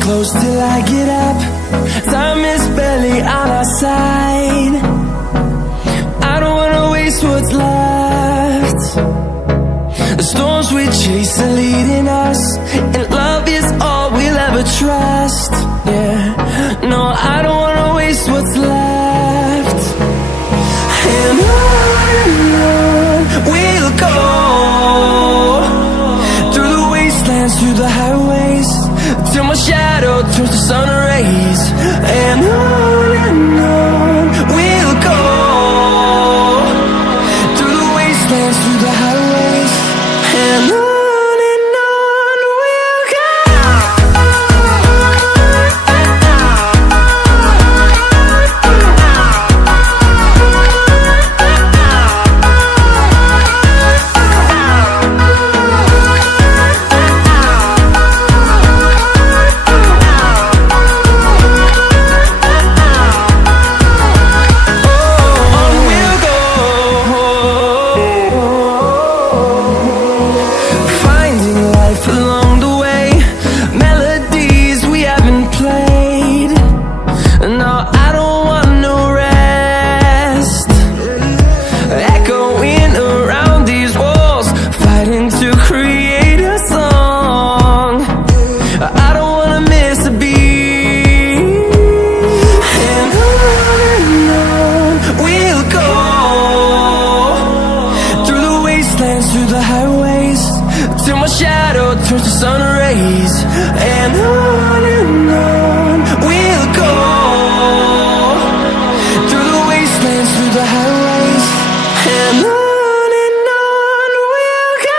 close till I get up. Time is barely on our side. I don't wanna waste what's left. The storms we chase are leading us, and love is all we'll ever trust. Yeah, no, I don't wanna waste what's left. And on we'll go, through the wastelands, through the highways, till my shadow turns to sun rays. And on we'll go, through the wastelands, through the highways, and on we'll go. Through the highways, till my shadow turns to sun rays. And on we'll go, through the wastelands, through the highways, and on we'll go.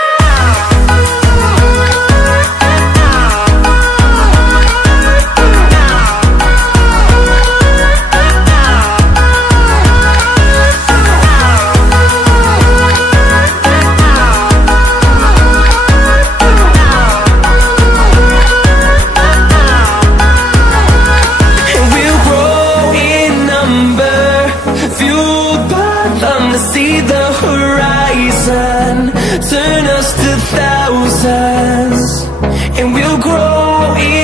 See the horizon, turn us to thousands, and we'll grow in